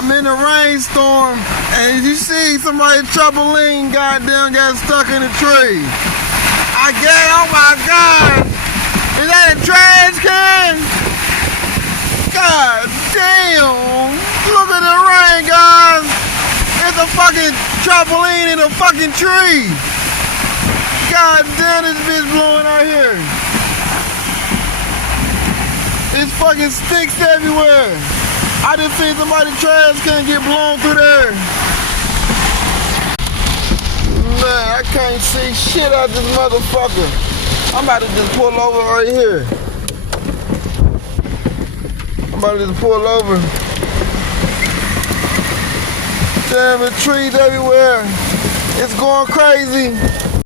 I'm in a rainstorm, and you see somebody's trampoline goddamn got stuck in a tree. I get, oh my God, is that a trash can? God damn, look at the rain, guys. It's a fucking trampoline in a fucking tree. God damn, this bitch blowing out here. It's fucking sticks everywhere. I just seen somebody's trash can get blown through there. Man, I can't see shit out this motherfucker. I'm about to just pull over right here. I'm about to just pull over. Damn, the trees everywhere. It's going crazy.